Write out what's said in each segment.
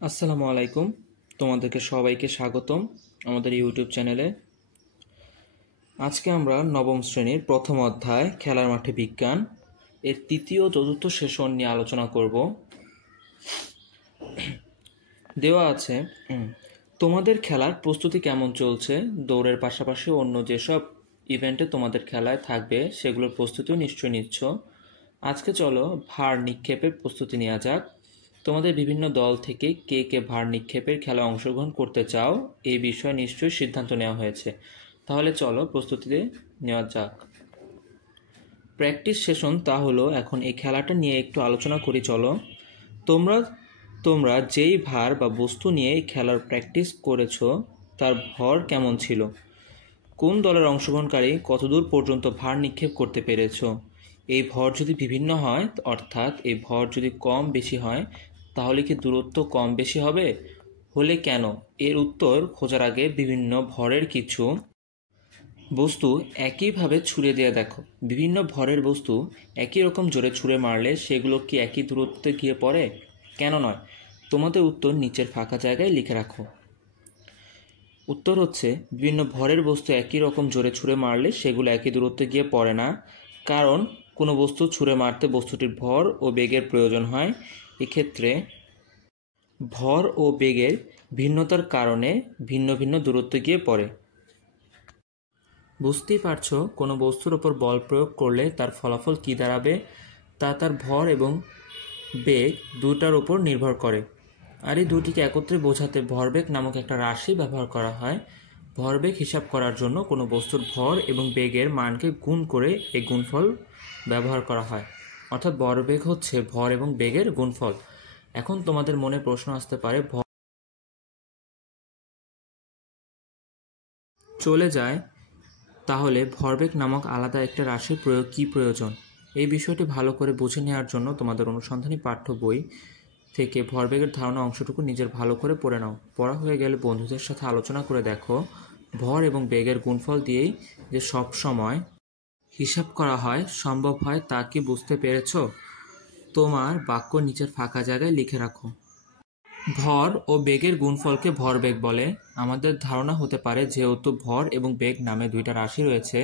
আসসালামু আলাইকুম। তোমাদেরকে সবাইকে স্বাগতম আমাদের ইউটিউব চ্যানেলে। আজকে আমরা নবম শ্রেণীর প্রথম অধ্যায় খেলার মাঠে বিজ্ঞান এর তৃতীয় চতুর্থ সেশন নিয়ে আলোচনা করব। দেওয়া আছে তোমাদের খেলার প্রস্তুতি কেমন চলছে। দৌড়ের পাশাপাশি অন্য যেসব ইভেন্টে তোমাদের খেলায় থাকবে সেগুলোর প্রস্তুতিও নিশ্চয়ই নিচ্ছ। আজকে চলো ভার নিক্ষেপের প্রস্তুতি নেওয়া যাক। তোমাদের বিভিন্ন দল থেকে কে কে ভার নিক্ষেপের খেলায় অংশগ্রহণ করতে চাও এই বিষয়ে নিশ্চয়ই সিদ্ধান্ত নেওয়া হয়েছে। তাহলে চলো প্রস্তুতিতে নেওয়া যাক। প্র্যাকটিস সেশন তা হলো এখন এই খেলাটা নিয়ে একটু আলোচনা করি। চলো তোমরা তোমরা যেই ভার বা বস্তু নিয়ে এই খেলার প্র্যাকটিস করেছো তার ভর কেমন ছিল, কোন দলের অংশগ্রহণকারী কতদূর পর্যন্ত ভার নিক্ষেপ করতে পেরেছো। এই ভর যদি বিভিন্ন হয়, অর্থাৎ এই ভর যদি কম বেশি হয়, তাহলে কি দূরত্ব কম বেশি হবে, হলে কেন, এর উত্তর খোঁজার আগে বিভিন্ন ভরের কিছু বস্তু একইভাবে ছুঁড়ে দিয়ে দেখো। বিভিন্ন ভরের বস্তু একই রকম জোরে ছুঁড়ে মারলে সেগুলো কি একই দূরত্বে গিয়ে পড়ে, কেন নয়। তোমাদের উত্তর নিচের ফাঁকা জায়গায় লিখে রাখো। উত্তর হচ্ছে বিভিন্ন ভরের বস্তু একই রকম জোরে ছুঁড়ে মারলে সেগুলো একই দূরত্বে গিয়ে পড়ে না, কারণ কোনো বস্তু ছুঁড়ে মারতে বস্তুটির ভর ও বেগের প্রয়োজন হয়। এক্ষেত্রে ভর ও বেগের ভিন্নতার কারণে ভিন্ন ভিন্ন দূরত্বে গিয়ে পড়ে। বুঝতেই পারছো কোনো বস্তুর ওপর বল প্রয়োগ করলে তার ফলাফল কী দাঁড়াবে তা তার ভর এবং বেগ দুটার উপর নির্ভর করে। আর এই দুটিকে একত্রে বোঝাতে ভরবেগ নামক একটা রাশি ব্যবহার করা হয়। ভরবেগ হিসাব করার জন্য কোনো বস্তুর ভর এবং বেগের মানকে গুণ করে এই গুণফল ব্যবহার করা হয়। অর্থাৎ ভরবেগ হচ্ছে ভর এবং বেগের গুণফল। এখন তোমাদের মনে প্রশ্ন আসতে পারে, চলে যায়, তাহলে ভরবেগ নামক আলাদা একটা রাশির প্রয়োগ কী প্রয়োজন। এই বিষয়টি ভালো করে বুঝে নেওয়ার জন্য তোমাদের অনুসন্ধানী পাঠ্য বই থেকে ভরবেগের ধারণা অংশটুকু নিজের ভালো করে পড়ে নাও। পড়া হয়ে গেলে বন্ধুদের সাথে আলোচনা করে দেখো ভর এবং বেগের গুণফল দিয়েই যে সব সময় হিসাব করা হয় সম্ভব হয় তা কি বুঝতে পেরেছো। তোমার বাক্য নিচের ফাঁকা জায়গায় লিখে রাখো। ভর ও বেগের গুণফলকে ভরবেগ বলে। আমাদের ধারণা হতে পারে যেহেতু ভর এবং বেগ নামে দুইটা রাশি রয়েছে,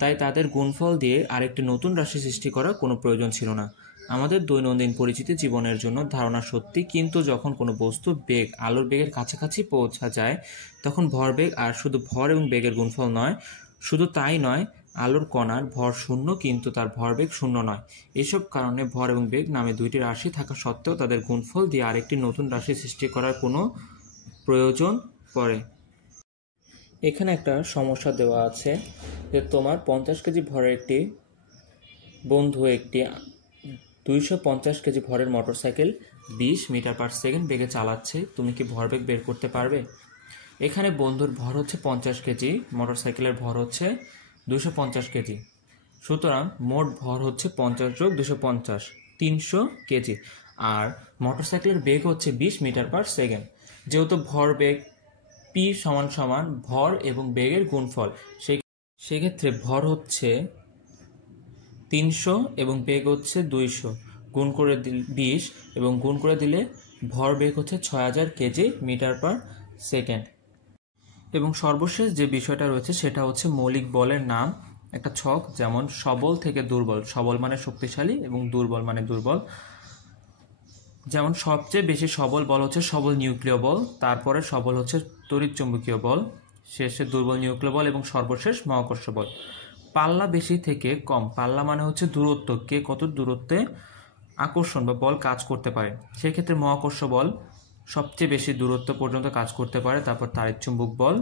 তাই তাদের গুণফল দিয়ে আরেকটি নতুন রাশি সৃষ্টি করার কোনো প্রয়োজন ছিল না। আমাদের দৈনন্দিন পরিচিতি জীবনের জন্য ধারণা সত্যি, কিন্তু যখন কোনো বস্তু বেগ আলোর বেগের কাছাকাছি পৌঁছা যায় তখন ভরবেগ আর শুধু ভর এবং বেগের গুণফল নয়। শুধু তাই নয়, আলোর কণার ভর শূন্য কিন্তু তার ভরবেগ শূন্য নয়। এসব কারণে ভর এবং বেগ নামে দুইটি রাশি থাকা সত্ত্বেও তাদের গুণফল দিয়ে আরেকটি নতুন রাশি সৃষ্টি করার কোনো প্রয়োজন পড়ে। এখানে একটা সমস্যা দেওয়া আছে যে তোমার 50 কেজি ভরের একটি বন্ধু একটি 250 কেজি ভরের মোটরসাইকেল 20 মিটার পার সেকেন্ড বেগে চালাচ্ছে। তুমি কি ভরবেগ বের করতে পারবে। এখানে বন্ধুর ভর হচ্ছে 50 কেজি, মোটরসাইকেলের ভর হচ্ছে 250 কেজি। সুতরাং মোট ভর হচ্ছে 50 যোগ 250, 300 কেজি। আর মোটরসাইকেলের বেগ হচ্ছে 20 মিটার পার সেকেন্ড। যেহেতু ভর বেগ পি সমান সমান ভর এবং বেগের গুণফল, সেক্ষেত্রে ভর হচ্ছে 300 এবং বেগ হচ্ছে 200, গুণ করে 20 এবং গুণ করে দিলে ভর বেগ হচ্ছে 6000 কেজি মিটার পার সেকেন্ড। এবং সর্বশেষ যে বিষয়টা রয়েছে সেটা হচ্ছে মৌলিক বলের নাম। একটা ছক, যেমন সবল থেকে দুর্বল, সবল মানে শক্তিশালী এবং দুর্বল মানে দুর্বল। যেমন সবচেয়ে বেশি সবল বল হচ্ছে সবল নিউক্লিয় বল, তারপরে সবল হচ্ছে তড়িৎচুম্বকীয় বল, শেষে দুর্বল নিউক্লিয় বল এবং সর্বশেষ মহাকর্ষ বল। পাল্লা বেশি থেকে কম, পাল্লা মানে হচ্ছে দূরত্ব, কে কত দূরত্বে আকর্ষণ বা বল কাজ করতে পারে। সেক্ষেত্রে মহাকর্ষ বল সবচেয়ে বেশি দূরত্ব পর্যন্ত কাজ করতে পারে, তারপর তাড়িৎচুম্বক বল,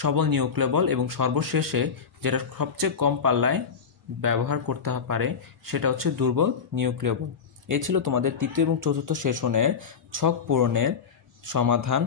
সবল নিউক্লিয় বল এবং সর্বশেষে যেটা সবচেয়ে কম পাল্লায় ব্যবহার করতে পারে সেটা হচ্ছে দুর্বল নিউক্লিয় বল। এই ছিল তোমাদের তৃতীয় এবং চতুর্থ সেশনের ছক পূরণের সমাধান।